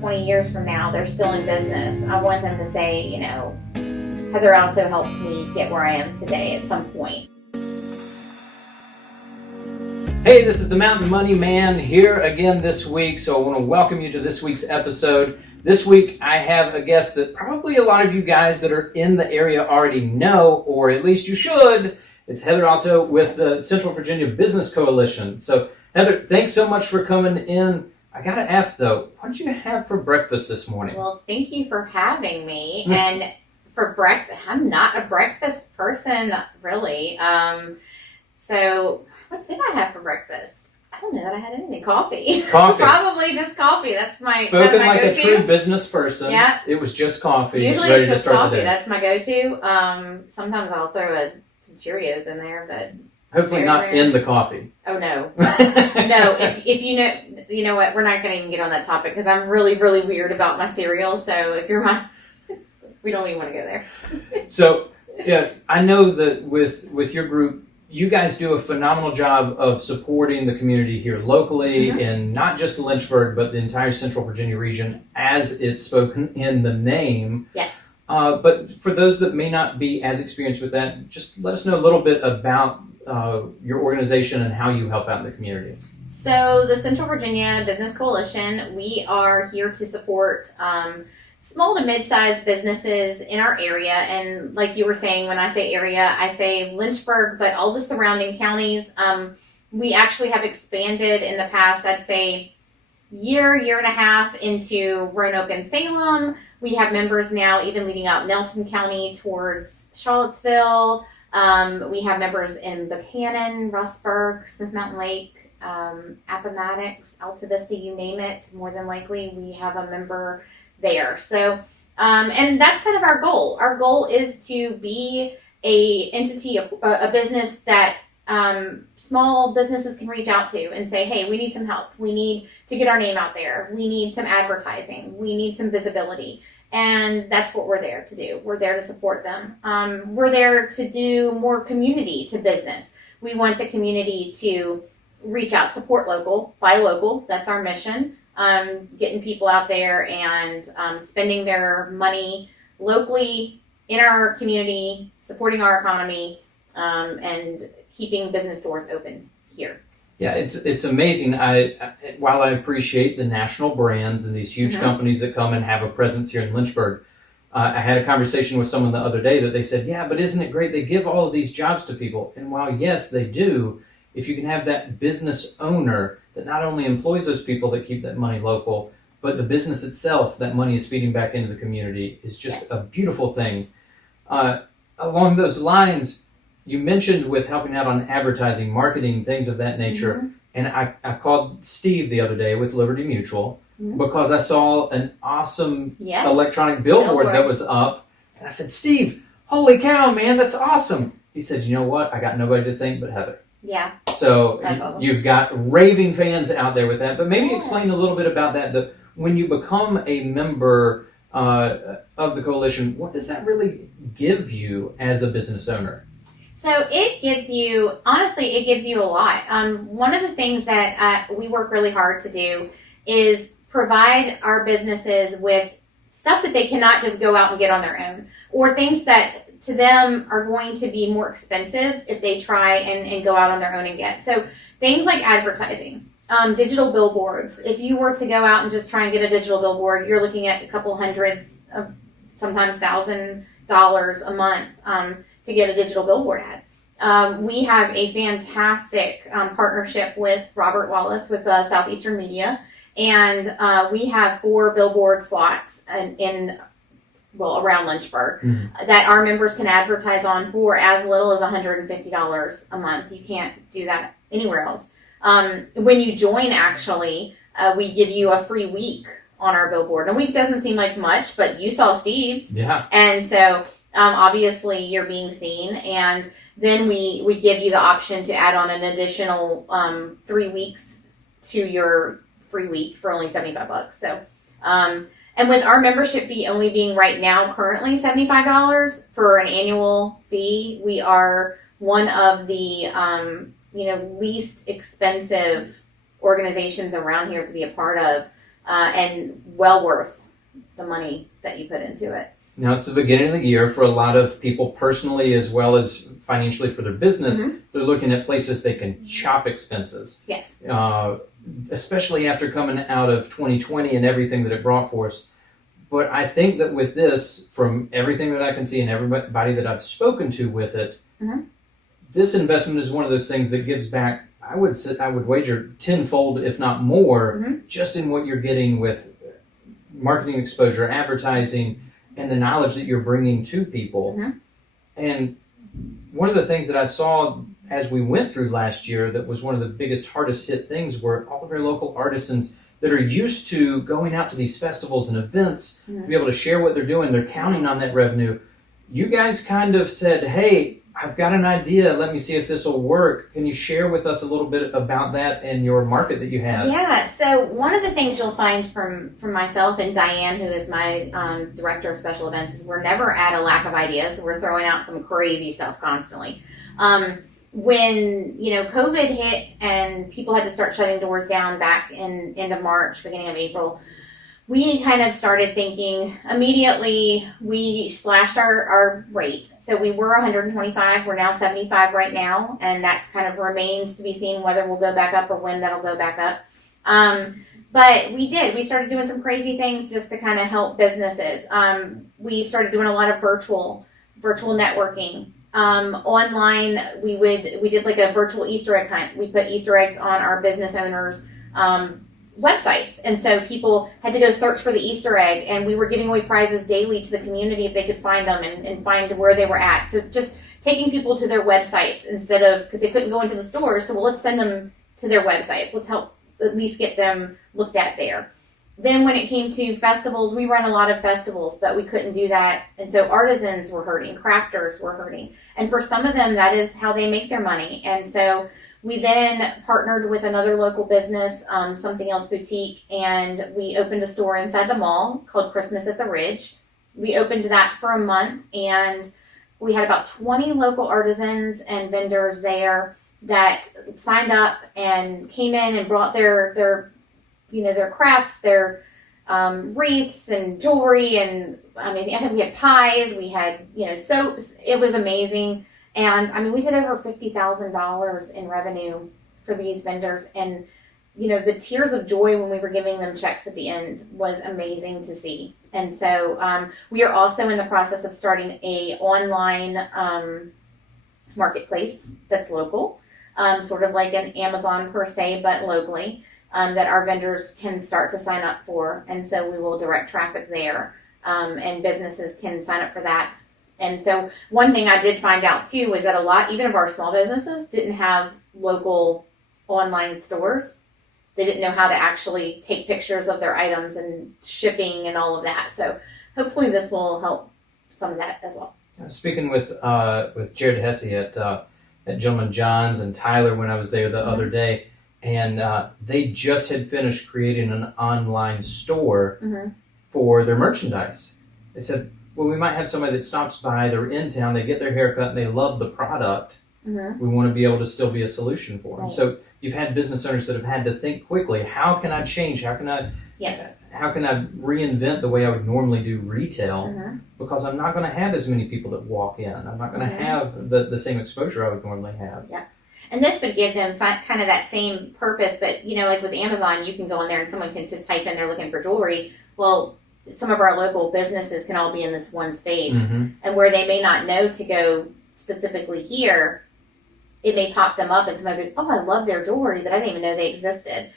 20 years from now, they're still in business. I want them to say, you know, Heather Alto helped me get where I am today at some point. Hey, this is the Mountain Money Man here again this week. So I want to welcome you to this week's episode. This week I have a guest that probably a lot of you guys that are in the area already know, or at least you should. It's Heather Alto with the Central Virginia Business Coalition. So Heather, thanks so much for coming in. I got to ask though, what did you have for breakfast this morning? Well, thank you for having me. And for breakfast, I'm not a breakfast person, really. So what did I have for breakfast? I don't know that I had anything. Coffee. Probably just coffee. That's my Spoken my like go-to. A true business person. Yeah. It was just coffee. Usually ready it's just to start coffee. The day. That's my go-to. Sometimes I'll throw some Cheerios in there, but hopefully not rare. in the coffee. Oh no, no. If you know what, we're not going to even get on that topic because I'm really weird about my cereal. So if you're we don't even want to go there. So yeah, I know that with your group, you guys do a phenomenal job of supporting the community here locally, and not just Lynchburg, but the entire Central Virginia region, as it's spoken in the name. Yes. But for those that may not be as experienced with that, just let us know a little bit about your organization and how you help out in the community. So the Central Virginia Business Coalition, we are here to support small to mid-sized businesses in our area. And like you were saying, when I say area, I say Lynchburg, but all the surrounding counties. We actually have expanded in the past, I'd say year and a half into Roanoke and Salem. We have members now even leading out Nelson County towards Charlottesville. We have members in Buchanan, Rustburg, Smith Mountain Lake, Appomattox, Alto Vista, you name it. More than likely, we have a member there. So, and that's kind of our goal. Our goal is to be a entity, a business that small businesses can reach out to and say, hey, we need some help. We need to get our name out there. We need some advertising. We need some visibility. And that's what we're there to do. We're there to support them. We're there to do more community to business. We want the community to reach out, support local, buy local. That's our mission. Getting people out there and spending their money locally in our community, supporting our economy, and keeping business doors open here. Yeah, it's amazing. While I appreciate the national brands and these huge companies that come and have a presence here in Lynchburg, I had a conversation with someone the other day that they said, yeah, but isn't it great? They give all of these jobs to people. And while, yes, they do, if you can have that business owner that not only employs those people that keep that money local, but the business itself, that money is feeding back into the community, is just a beautiful thing. Along those lines, you mentioned with helping out on advertising, marketing, things of that nature. And I called Steve the other day with Liberty Mutual because I saw an awesome electronic billboard that was up. And I said, Steve, holy cow, man, that's awesome. He said, you know what? I got nobody to thank but Heather. Yeah. So you've got raving fans out there with that. But maybe explain a little bit about that. When you become a member of the coalition, what does that really give you as a business owner? So it gives you a lot. One of the things that we work really hard to do is provide our businesses with stuff that they cannot just go out and get on their own, or things that to them are going to be more expensive if they try and go out on their own and get. So things like advertising, digital billboards. If you were to go out and just try and get a digital billboard, you're looking at a couple hundreds of sometimes $1,000 a month to get a digital billboard ad. We have a fantastic partnership with Robert Wallace with Southeastern Media, and we have 4 billboard slots around Lynchburg that our members can advertise on for as little as $150 a month. You can't do that anywhere else. When you join, actually, we give you a free week on our billboard. A week doesn't seem like much, but you saw Steve's. Yeah. And so obviously you're being seen. And then we give you the option to add on an additional 3 weeks to your free week for only $75. So, and with our membership fee only being right now currently $75 for an annual fee, we are one of the least expensive organizations around here to be a part of. and well worth the money that you put into it. Now, it's the beginning of the year for a lot of people personally as well as financially for their business. Mm-hmm. They're looking at places they can chop expenses. Yes. Especially after coming out of 2020 and everything that it brought for us. But I think that with this, from everything that I can see and everybody that I've spoken to with it, mm-hmm. this investment is one of those things that gives back, I would wager tenfold, if not more, mm-hmm. just in what you're getting with marketing exposure, advertising, and the knowledge that you're bringing to people. Mm-hmm. And one of the things that I saw as we went through last year that was one of the biggest, hardest hit things were all of our local artisans that are used to going out to these festivals and events mm-hmm. to be able to share what they're doing. They're counting on that revenue. You guys kind of said, hey, I've got an idea. Let me see if this will work. Can you share with us a little bit about that and your market that you have? Yeah, so one of the things you'll find from myself and Diane, who is my director of special events, is we're never at a lack of ideas. We're throwing out some crazy stuff constantly. When, COVID hit and people had to start shutting doors down back in end of March, beginning of April, we kind of started thinking immediately. We slashed our rate. So we were 125. We're now 75 right now. And that's kind of remains to be seen whether we'll go back up or when that'll go back up. But we did. We started doing some crazy things just to kind of help businesses. We started doing a lot of virtual networking. Online, we did like a virtual Easter egg hunt. We put Easter eggs on our business owners' websites, and so people had to go search for the Easter egg, and we were giving away prizes daily to the community if they could find them and find where they were at. So just taking people to their websites instead of, because they couldn't go into the stores, so let's send them to their websites. Let's help at least get them looked at there. Then when it came to festivals, we run a lot of festivals, but we couldn't do that. And so artisans were hurting, crafters were hurting. And for some of them, that is how they make their money. And so we then partnered with another local business, Something Else Boutique, and we opened a store inside the mall called Christmas at the Ridge. We opened that for a month, and we had about 20 local artisans and vendors there that signed up and came in and brought their crafts, their wreaths and jewelry, and I think we had pies, we had soaps. It was amazing. And we did over $50,000 in revenue for these vendors, and the tears of joy when we were giving them checks at the end was amazing to see. And so we are also in the process of starting a online marketplace that's local, sort of like an Amazon per se, but locally, that our vendors can start to sign up for. And so we will direct traffic there, and businesses can sign up for that. And so one thing I did find out too was that a lot, even of our small businesses, didn't have local online stores. They didn't know how to actually take pictures of their items and shipping and all of that. So hopefully this will help some of that as well. Speaking with Jared Hesse at Gentleman John's and Tyler when I was there the mm-hmm. other day, and they just had finished creating an online store mm-hmm. for their merchandise. They said, well, we might have somebody that stops by, they're in town, they get their hair cut, and they love the product. Mm-hmm. We want to be able to still be a solution for them. Right. So you've had business owners that have had to think quickly, how can I change? How can I reinvent the way I would normally do retail? Mm-hmm. Because I'm not going to have as many people that walk in. I'm not going to mm-hmm. have the same exposure I would normally have. Yeah. And this would give them kind of that same purpose, but like with Amazon, you can go in there and someone can just type in they're looking for jewelry. Well, some of our local businesses can all be in this one space, mm-hmm. and where they may not know to go specifically here, it may pop them up and somebody goes, oh, I love their jewelry, but I didn't even know they existed.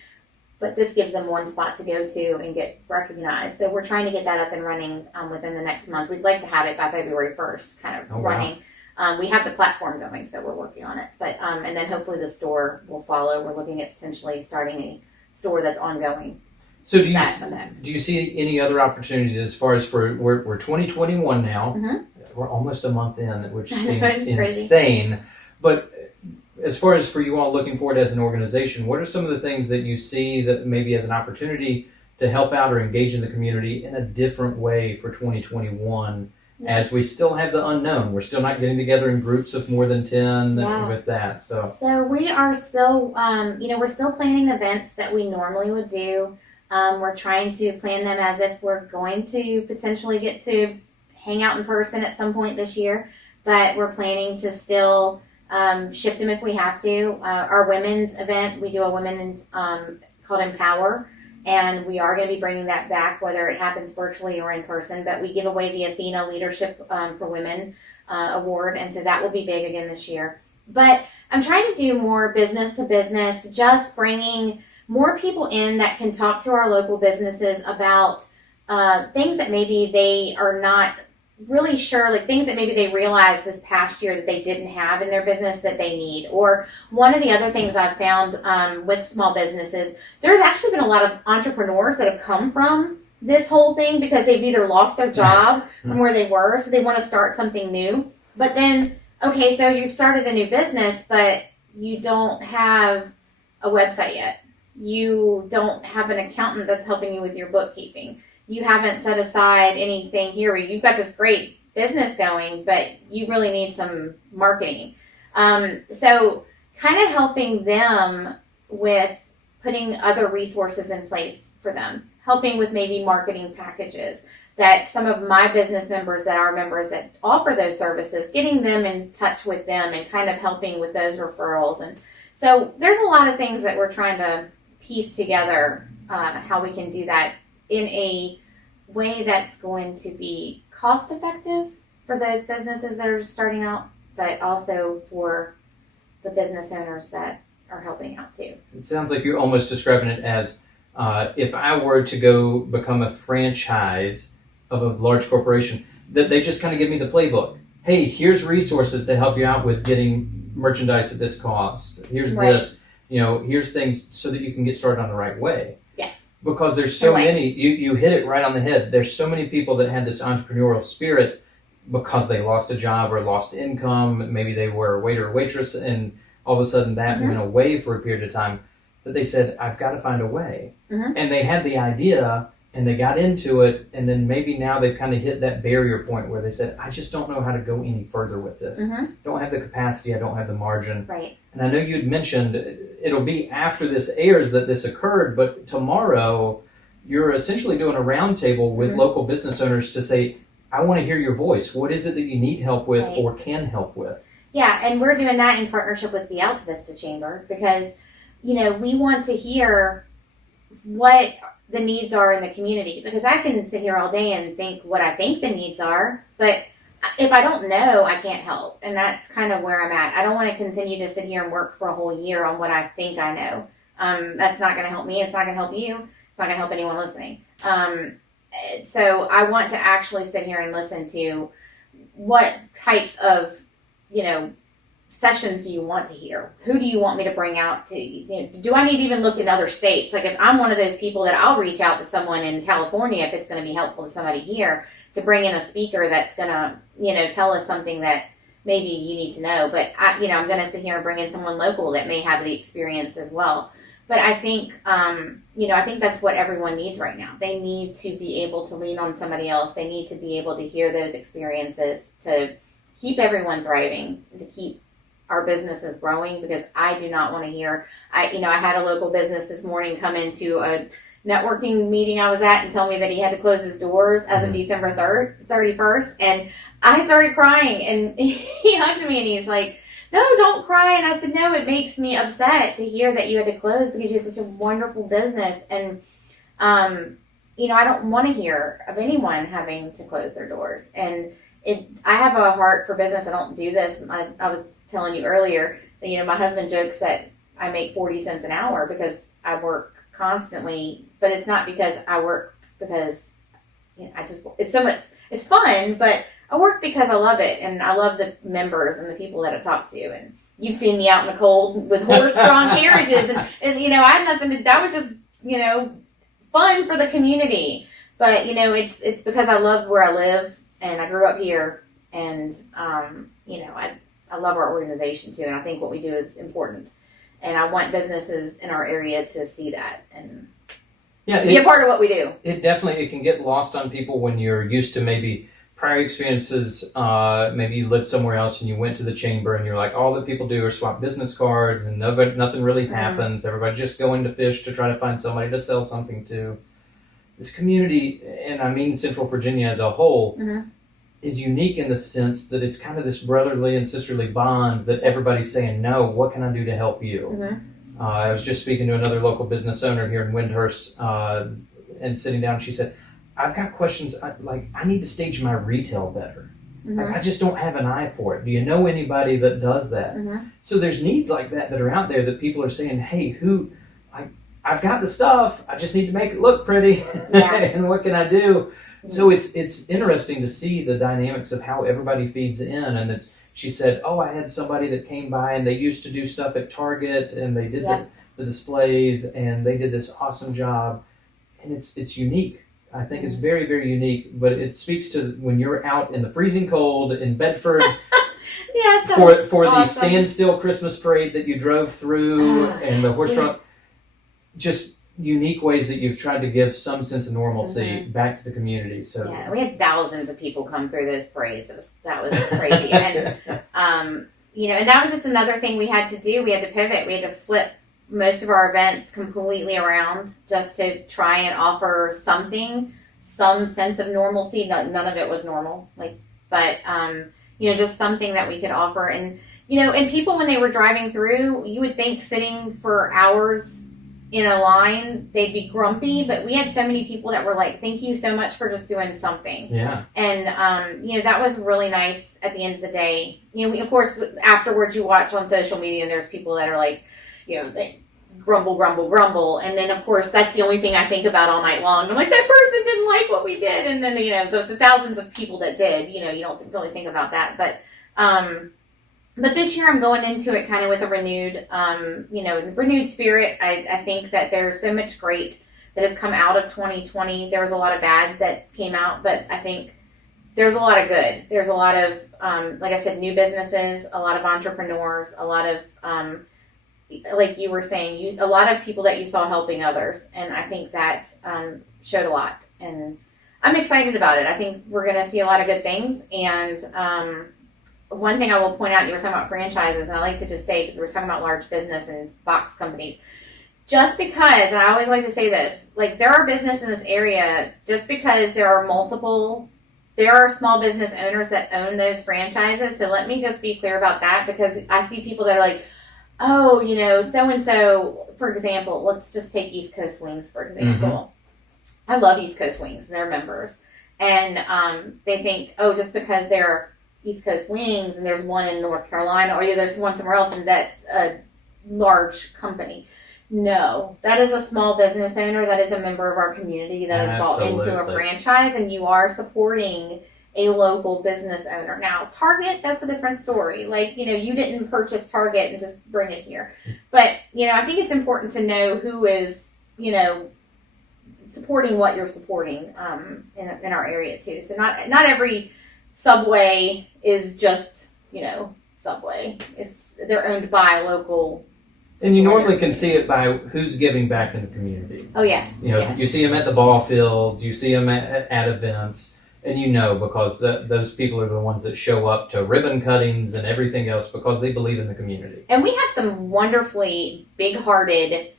But this gives them one spot to go to and get recognized. So we're trying to get that up and running within the next month. We'd like to have it by February 1st, kind of running. Wow. We have the platform going, so we're working on it. But and then hopefully the store will follow. We're looking at potentially starting a store that's ongoing. So do you see any other opportunities as far as we're 2021 now, mm-hmm. we're almost a month in, which seems insane. Crazy. But as far as for you all looking forward as an organization, what are some of the things that you see that maybe as an opportunity to help out or engage in the community in a different way for 2021 as we still have the unknown? We're still not getting together in groups of more than 10 with that. So we are still, we're still planning events that we normally would do. We're trying to plan them as if we're going to potentially get to hang out in person at some point this year, but we're planning to still shift them if we have to. Our women's event, we do a women's called Empower, and we are going to be bringing that back, whether it happens virtually or in person. But we give away the Athena Leadership for Women award, and so that will be big again this year. But I'm trying to do more business to business, just bringing more people in that can talk to our local businesses about things that maybe they are not really sure, like things that maybe they realized this past year that they didn't have in their business that they need. Or one of the other things I've found with small businesses, there's actually been a lot of entrepreneurs that have come from this whole thing because they've either lost their job from where they were, so they want to start something new. But then, okay, so you've started a new business, but you don't have a website yet. You don't have an accountant that's helping you with your bookkeeping. You haven't set aside anything here where you've got this great business going, but you really need some marketing. So kind of helping them with putting other resources in place for them, helping with maybe marketing packages that some of my business members that are members that offer those services, getting them in touch with them and kind of helping with those referrals. And so there's a lot of things that we're trying to piece together how we can do that in a way that's going to be cost effective for those businesses that are starting out, but also for the business owners that are helping out too. It sounds like you're almost describing it as if I were to go become a franchise of a large corporation, that they just kind of give me the playbook. Hey, here's resources to help you out with getting merchandise at this cost. Here's this. Here's things so that you can get started on the right way. Yes. Because there's so many, you hit it right on the head. There's so many people that had this entrepreneurial spirit because they lost a job or lost income. Maybe they were a waiter or waitress, and all of a sudden that went away for a period of time, that they said, I've got to find a way. And they had the idea and they got into it, and then maybe now they've kind of hit that barrier point where they said, I just don't know how to go any further with this. Don't have the capacity, I don't have the margin. Right. And I know you'd mentioned it'll be after this airs that this occurred, but tomorrow you're essentially doing a roundtable with local business owners to say, I want to hear your voice. What is it that you need help with or can help with? Yeah, and we're doing that in partnership with the Alto Chamber because, we want to hear what the needs are in the community, because I can sit here all day and think what I think the needs are, but if I don't know, I can't help. And that's kind of where I'm at. I don't want to continue to sit here and work for a whole year on what I think I know. That's not going to help me. It's not going to help you. It's not going to help anyone listening. So I want to actually sit here and listen to what types of, sessions do you want to hear? Who do you want me to bring out to? Do I need to even look in other states? Like if I'm one of those people that I'll reach out to someone in California if it's going to be helpful to somebody here to bring in a speaker that's going to, tell us something that maybe you need to know. But I'm going to sit here and bring in someone local that may have the experience as well. But I think, I think that's what everyone needs right now. They need to be able to lean on somebody else. They need to be able to hear those experiences to keep everyone thriving, to keep our businesses growing, because I do not want to hear, I had a local business this morning come into a networking meeting I was at and tell me that he had to close his doors as of December 31st. And I started crying, and he hugged me and he's like, no, don't cry. And I said, no, it makes me upset to hear that you had to close because you had such a wonderful business. And, I don't want to hear of anyone having to close their doors. And I have a heart for business. I don't do this. I was telling you earlier that, my husband jokes that I make 40 cents an hour because I work constantly, but it's not because I work because it's fun, but I work because I love it, and I love the members and the people that I talk to. And you've seen me out in the cold with horse-drawn carriages, and I had nothing to. That was just fun for the community. But it's because I love where I live, and I grew up here, and I love our organization too, and I think what we do is important. And I want businesses in our area to see that and be a part of what we do. It can get lost on people when you're used to maybe prior experiences, maybe you lived somewhere else and you went to the chamber and you're like, all that people do are swap business cards and nothing really happens. Everybody just going to fish to try to find somebody to sell something to. This community, and I mean Central Virginia as a whole, is unique in the sense that it's kind of this brotherly and sisterly bond that everybody's saying, no, what can I do to help you? I was just speaking to another local business owner here in Windhurst and sitting down. She said, I've got questions, I need to stage my retail better. Like, I just don't have an eye for it. Do you know anybody that does that? So there's needs like that are out there that people are saying, hey, I've got the stuff, I just need to make it look pretty. And what can I do? So it's interesting to see the dynamics of how everybody feeds in. And that she said, oh, I had somebody that came by and they used to do stuff at Target and they did the displays and they did this awesome job. And it's unique. I think it's very, very unique, but it speaks to when you're out in the freezing cold in Bedford for the standstill Christmas parade that you drove through and the horse trunk. Just unique ways that you've tried to give some sense of normalcy back to the community. So yeah, we had thousands of people come through those parades. That was crazy. And and that was just another thing we had to do. We had to pivot. We had to flip most of our events completely around just to try and offer some sense of normalcy. None of it was normal, but just something that we could offer. And and people, when they were driving through, you would think sitting for hours in a line, they'd be grumpy, but we had so many people that were like, thank you so much for just doing something. Yeah. And, that was really nice at the end of the day. Of course, afterwards you watch on social media and there's people that are like, they grumble, grumble, grumble. And then, of course, that's the only thing I think about all night long. I'm like, that person didn't like what we did. And then, the thousands of people that did, you don't really think about that. But this year I'm going into it kind of with a renewed spirit. I think that there's so much great that has come out of 2020. There was a lot of bad that came out, but I think there's a lot of good. There's a lot of, like I said, new businesses, a lot of entrepreneurs, a lot of, like you were saying, a lot of people that you saw helping others. And I think that showed a lot. And I'm excited about it. I think we're going to see a lot of good things. And, one thing I will point out, you were talking about franchises, and I like to just say, because we were talking about large business and box companies, just because, and I always like to say this, there are businesses in this area, just because there are small business owners that own those franchises. So let me just be clear about that, because I see people that are like, oh, so-and-so, for example, let's just take East Coast Wings, for example. I love East Coast Wings, and they're members. And they think, oh, just because they're East Coast Wings and there's one in North Carolina, or there's one somewhere else, and that's a large company. No, that is a small business owner. That is a member of our community that has bought into a franchise, and you are supporting a local business owner. Now, Target, that's a different story. You didn't purchase Target and just bring it here. But, I think it's important to know who is, supporting what you're supporting in our area too. So not every Subway is just, Subway. They're owned by local. And you normally can see it by who's giving back in the community. Oh, yes. You see them at the ball fields, you see them at events, and because those people are the ones that show up to ribbon cuttings and everything else because they believe in the community. And we have some wonderfully big-hearted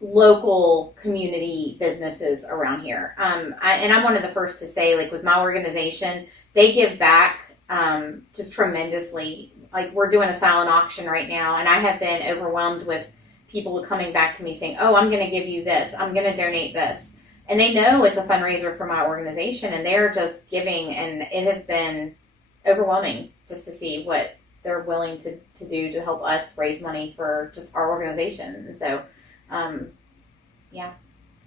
local community businesses around here. And I'm one of the first to say, with my organization, they give back just tremendously. We're doing a silent auction right now, and I have been overwhelmed with people coming back to me saying, oh, I'm going to give you this. I'm going to donate this. And they know it's a fundraiser for my organization, and they're just giving, and it has been overwhelming just to see what they're willing to do to help us raise money for just our organization. And so, yeah.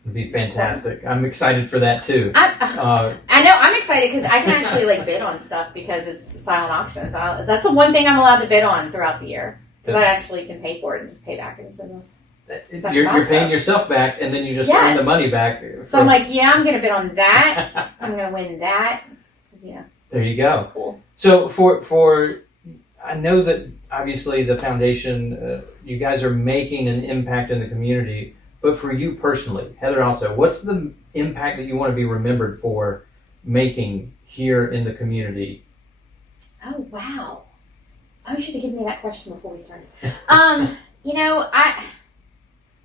It'd be fantastic. I'm excited for that too. I know, I'm excited because I can actually bid on stuff because it's a silent auction. So that's the one thing I'm allowed to bid on throughout the year, because I actually can pay for it and just pay back instead of. You're paying yourself back, and then you just earn the money back. So I'm like, yeah, I'm going to bid on that. I'm going to win that. There you go. That's cool. So for I know that obviously the foundation, you guys are making an impact in the community. But for you personally, Heather Alto, what's the impact that you want to be remembered for making here in the community? Oh, wow. Oh, you should have given me that question before we started.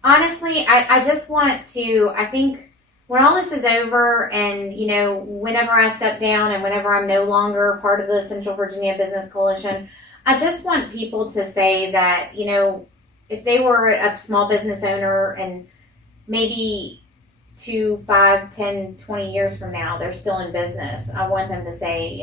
I just want to, I think when all this is over and, whenever I step down and whenever I'm no longer part of the Central Virginia Business Coalition, I just want people to say that, if they were a small business owner and maybe 2, 5, 10, 20 years from now, they're still in business, I want them to say,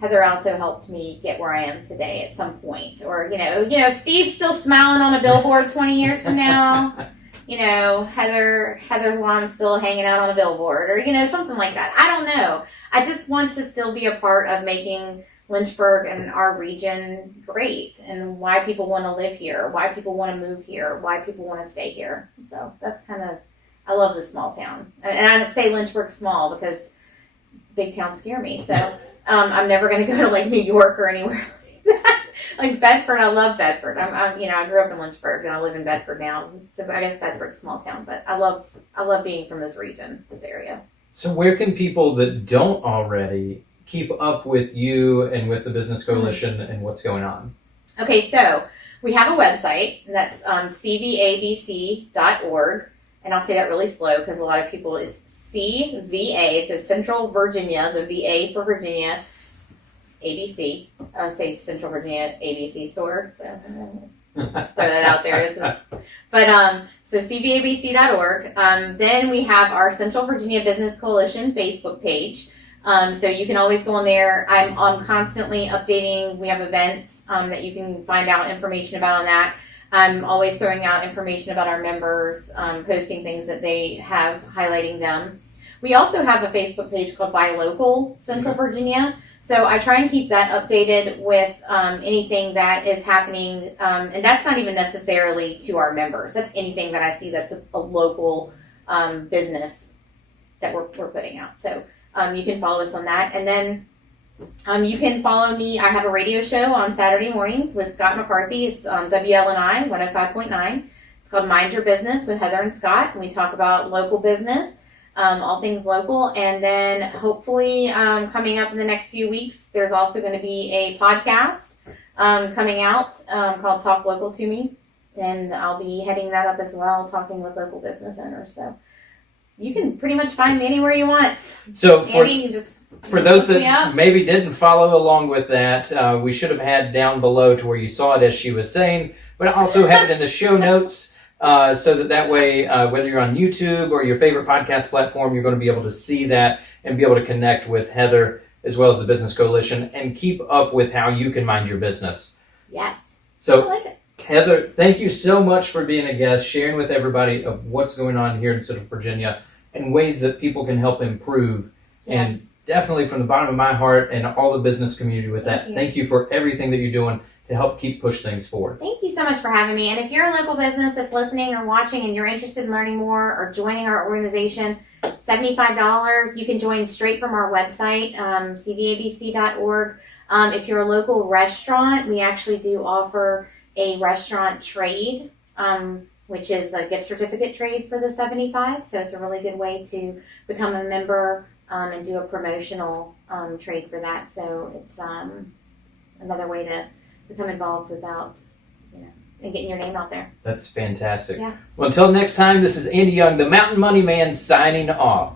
Heather Alto helped me get where I am today at some point. Or, if Steve's still smiling on a billboard 20 years from now, Heather's why I'm still hanging out on a billboard, or, something like that. I don't know. I just want to still be a part of making Lynchburg and our region great, and why people want to live here, why people want to move here, why people want to stay here. So that's I love the small town. And I don't say Lynchburg small because big towns scare me. So I'm never going to go to like New York or anywhere like that. Like Bedford, I love Bedford. I grew up in Lynchburg and I live in Bedford now. So I guess Bedford's a small town, but I love being from this region, this area. So where can people that don't already keep up with you and with the Business Coalition and what's going on? Okay, so we have a website, and that's cvabc.org. And I'll say that really slow because a lot of people, it's CVA, so Central Virginia, the VA for Virginia, ABC. I would say Central Virginia ABC store. So let's throw that out there. So cvabc.org. Then we have our Central Virginia Business Coalition Facebook page. So you can always go on there. I'm constantly updating. We have events that you can find out information about on that. I'm always throwing out information about our members, posting things that they have, highlighting them. We also have a Facebook page called Buy Local Central Virginia. So I try and keep that updated with anything that is happening. And that's not even necessarily to our members. That's anything that I see that's a local business that we're putting out. So you can follow us on that. And then you can follow me. I have a radio show on Saturday mornings with Scott McCarthy. It's on WLNI 105.9. It's called Mind Your Business with Heather and Scott. And we talk about local business, all things local. And then hopefully coming up in the next few weeks, there's also going to be a podcast coming out called Talk Local to Me. And I'll be heading that up as well, talking with local business owners. So you can pretty much find me anywhere you want. So For those that maybe didn't follow along with that, we should have had down below to where you saw it as she was saying, but I also have it in the show notes so that way, whether you're on YouTube or your favorite podcast platform, you're going to be able to see that and be able to connect with Heather as well as the Business Coalition and keep up with how you can mind your business. Yes. So, I like it. Heather, thank you so much for being a guest, sharing with everybody of what's going on here in Central Virginia and ways that people can help improve. Yes. And definitely from the bottom of my heart and all the business community with that, thank you for everything that you're doing to help keep push things forward. Thank you so much for having me. And if you're a local business that's listening or watching and you're interested in learning more or joining our organization, $75. You can join straight from our website, cvabc.org. If you're a local restaurant, we actually do offer a restaurant trade, which is a gift certificate trade for the $75. So it's a really good way to become a member and do a promotional trade for that. So it's another way to become involved without, and getting your name out there. That's fantastic. Yeah. Well, until next time, this is Andy Young, the Mountain Money Man, signing off.